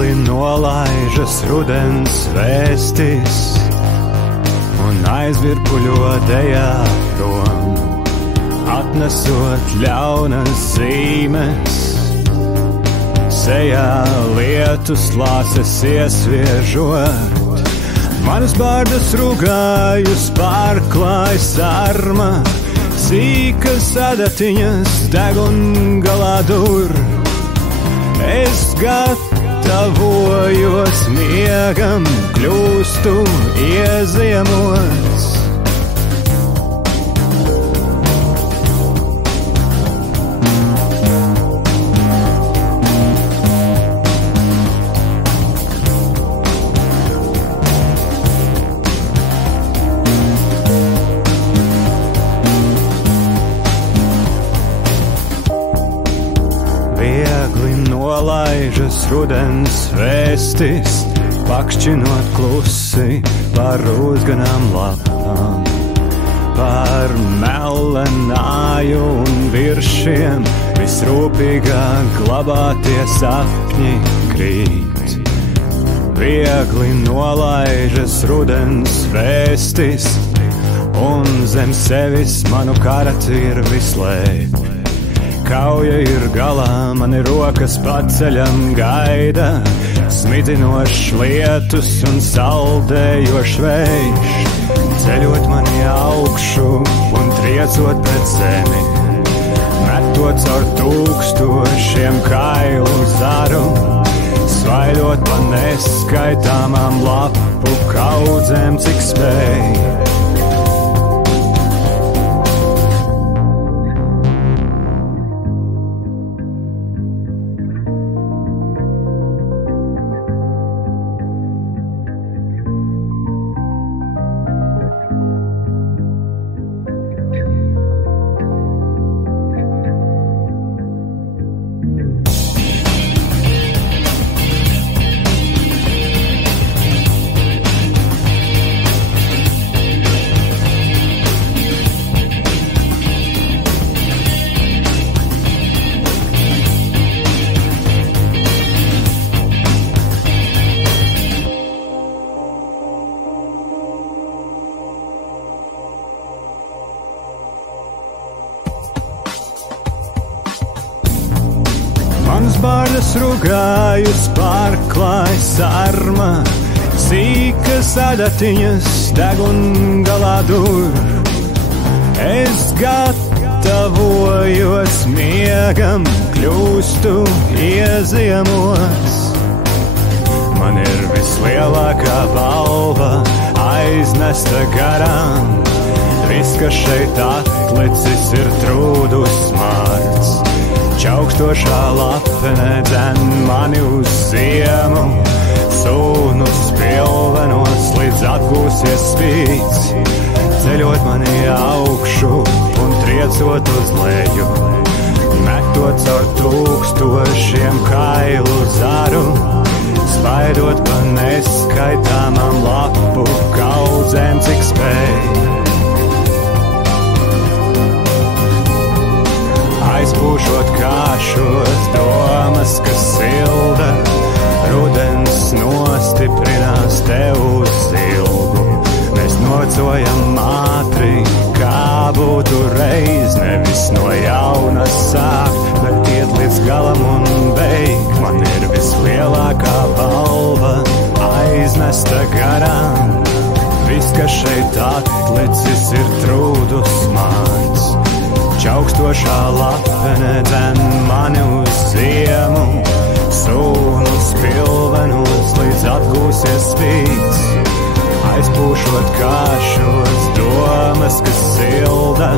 Viegli nolaižas rudens vēstis un aizvirpuļo dejā prom, atnesot ļaunas zīmes. Sejā lietus lāses iesviežot, manas bārdas rugājus pārklāj sarma, sīkas adatiņas degungalā dur. Es gatavojos miegam, kļūstu ieziemos. Nolaižas rudens vēstis, pakšķinot klusi par uzganām lapām, par melenāju un viršiem visrūpīgāk glabātie sapņi krīt. Viegli nolaižas rudens vēstis, un zem sevis manu karati ir vislēp. Kauja ir galā, mani rokas paceļam gaida, smidzinošs lietus un saldējošs vējš, ceļot mani augšu un triecot pret zemi, metot caur tūkstošiem kailu zaru, svaidot pa neskaitāmām lapu kaudzēm, cik spēj. Manas bārdas rugājus pārklāj sarma, sīkas adatiņas degungalā dur. Es gatavojos miegam, kļūstu ieziemos. Man ir vislielākā balva aiznesta garām, viss, kas šeit atlicis, ir trūdu smārds. Čaukstošā lapenē dzen mani uz ziemu, sūnus pilvenos līdz atgūsies spīts, ceļot mani augšu un triecot uz leju, metot caur tūkstošiem kailu zaru, spaidot pa neskaitāmām lapu kaudzēm, cik spēj. Aizpūšot kāšos domas, kas silda, rudens nostiprinās tev uz ilgu. Mēs nocojam ātri, kā būtu reiz, nevis no jauna sākt, bet iet līdz galam un beigt. Man ir vislielākā balva aiznesta garām, viss, kas šeit atlicis, ir trūdu smārds. Čaukstošā lapenē dzen mani uz ziemu, sūnus pilvenos līdz atgūsies spīts. Aizpūšot kāšos domas, kas silda,